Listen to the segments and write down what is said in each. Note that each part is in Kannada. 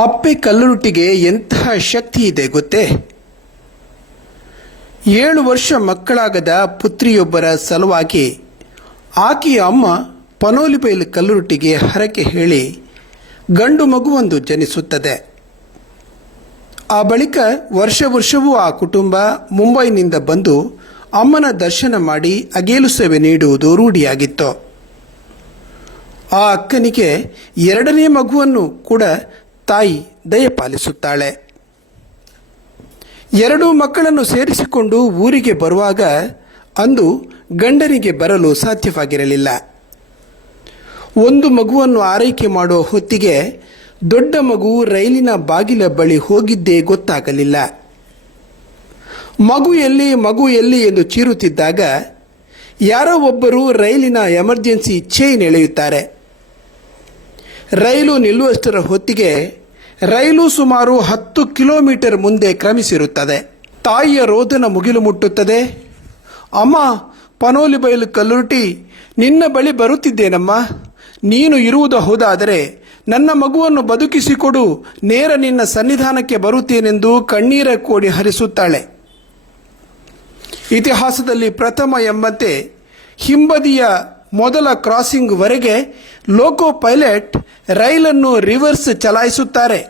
ಅಪ್ಪೆ ಕಲ್ಲುರುಟಿಗೆ ಎಂತಹ ಶಕ್ತಿ ಇದೆ ಗೊತ್ತೇ? 7 ವರ್ಷ ಮಕ್ಕಳಾಗದ ಪುತ್ರಿಯೊಬ್ಬರ ಸಲುವಾಗಿ ಆಕೆಯ ಅಮ್ಮ ಪನೋಲಿಬೈಲ್ ಕಲ್ಲುರುಟಿಗೆ ಹರಕೆ ಹೇಳಿ ಗಂಡು ಮಗುವೊಂದು ಜನಿಸುತ್ತದೆ. ಆ ಬಳಿಕ ವರ್ಷವೂ ಆ ಕುಟುಂಬ ಮುಂಬೈನಿಂದ ಬಂದು ಅಮ್ಮನ ದರ್ಶನ ಮಾಡಿ ಅಗೇಲು ಸೇವೆ ನೀಡುವುದು ರೂಢಿಯಾಗಿತ್ತು. ಆ ಅಕ್ಕನಿಗೆ 2ನೇ ಮಗುವನ್ನು ಕೂಡ ತಾಯಿ ದಯಪಾಲಿಸುತ್ತಾಳೆ. 2 ಮಕ್ಕಳನ್ನು ಸೇರಿಸಿಕೊಂಡು ಊರಿಗೆ ಬರುವಾಗ ಅಂದು ಗಂಡನಿಗೆ ಬರಲು ಸಾಧ್ಯವಾಗಿರಲಿಲ್ಲ. 1 ಮಗುವನ್ನು ಆರೈಕೆ ಮಾಡುವ ಹೊತ್ತಿಗೆ ದೊಡ್ಡ ಮಗು ರೈಲಿನ ಬಾಗಿಲ ಬಳಿ ಹೋಗಿದ್ದೇ ಗೊತ್ತಾಗಲಿಲ್ಲ. ಮಗು ಎಲ್ಲಿ ಎಂದು ಚೀರುತ್ತಿದ್ದಾಗ ಯಾರೋ ಒಬ್ಬರು ರೈಲಿನ ಎಮರ್ಜೆನ್ಸಿ ಚೈನ್ ಎಳೆಯುತ್ತಾರೆ. ರೈಲು ನಿಲ್ಲುವಷ್ಟರ ಹೊತ್ತಿಗೆ ರೈಲು ಸುಮಾರು 10 ಕಿಲೋಮೀಟರ್ ಮುಂದೆ ಕ್ರಮಿಸಿರುತ್ತದೆ. ತಾಯಿಯ ರೋದನ ಮುಗಿಲು ಮುಟ್ಟುತ್ತದೆ. ಅಮ್ಮ, ಪನೋಲಿಬೈಲ್ ಕಲ್ಲುರುಟಿ, ನಿನ್ನ ಬಳಿ ಬರುತ್ತಿದ್ದೇನಮ್ಮ. ನೀನು ಇರುವುದು ಹೌದಾದರೆ ನನ್ನ ಮಗುವನ್ನು ಬದುಕಿಸಿಕೊಡು, ನೇರ ನಿನ್ನ ಸನ್ನಿಧಾನಕ್ಕೆ ಬರುತ್ತೇನೆಂದು ಕಣ್ಣೀರ ಕೋಡಿ ಹರಿಸುತ್ತಾಳೆ. ಇತಿಹಾಸದಲ್ಲಿ ಪ್ರಥಮ ಎಂಬಂತೆ ಹಿಂಬದಿಯ ಮೊದಲ ಕ್ರಾಸಿಂಗ್ ವರೆಗೆ ಲೋಕೋ ಪೈಲಟ್ ರೈಲನ್ನು ರಿವರ್ಸ್ ಚಲಾಯಿಸುತ್ತಾರೆ.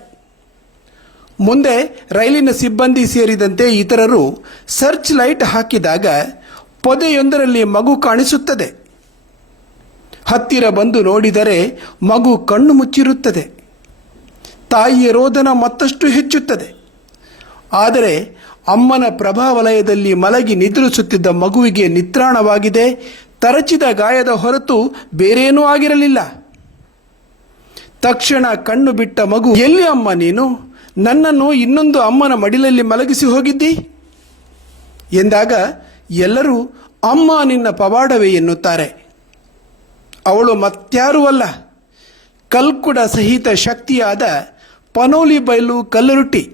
ಮುಂದೆ ರೈಲಿನ ಸಿಬ್ಬಂದಿ ಸೇರಿದಂತೆ ಇತರರು ಸರ್ಚ್ ಲೈಟ್ ಹಾಕಿದಾಗ ಪೊದೆಯೊಂದರಲ್ಲಿ ಮಗು ಕಾಣಿಸುತ್ತದೆ. ಹತ್ತಿರ ಬಂದು ನೋಡಿದರೆ ಮಗು ಕಣ್ಣು ಮುಚ್ಚಿರುತ್ತದೆ. ತಾಯಿಯ ರೋದನ ಮತ್ತಷ್ಟು ಹೆಚ್ಚುತ್ತದೆ. ಆದರೆ ಅಮ್ಮನ ಪ್ರಭಾವಲಯದಲ್ಲಿ ಮಲಗಿ ನಿದ್ರಿಸುತ್ತಿದ್ದ ಮಗುವಿಗೆ ನಿತ್ರಾಣವಾಗಿದೆ. ತರಚಿದ ಗಾಯದ ಹೊರತು ಬೇರೇನೂ ಆಗಿರಲಿಲ್ಲ. ತಕ್ಷಣ ಕಣ್ಣು ಬಿಟ್ಟ ಮಗು, ಎಲ್ಲಿ ಅಮ್ಮ ನೀನು? ನನ್ನನ್ನು ಇನ್ನೊಂದು ಅಮ್ಮನ ಮಡಿಲಲ್ಲಿ ಮಲಗಿಸಿ ಹೋಗಿದ್ದಿ ಎಂದಾಗ ಎಲ್ಲರೂ ಅಮ್ಮ ನಿನ್ನ ಪವಾಡವೇ ಎನ್ನುತ್ತಾರೆ. ಅವಳು ಮತ್ಯಾರೂ ಅಲ್ಲ, ಕಲ್ಕುಡ ಸಹಿತ ಶಕ್ತಿಯಾದ ಪನೋಲಿಬೈಲು ಕಲ್ಲುರುಟಿ.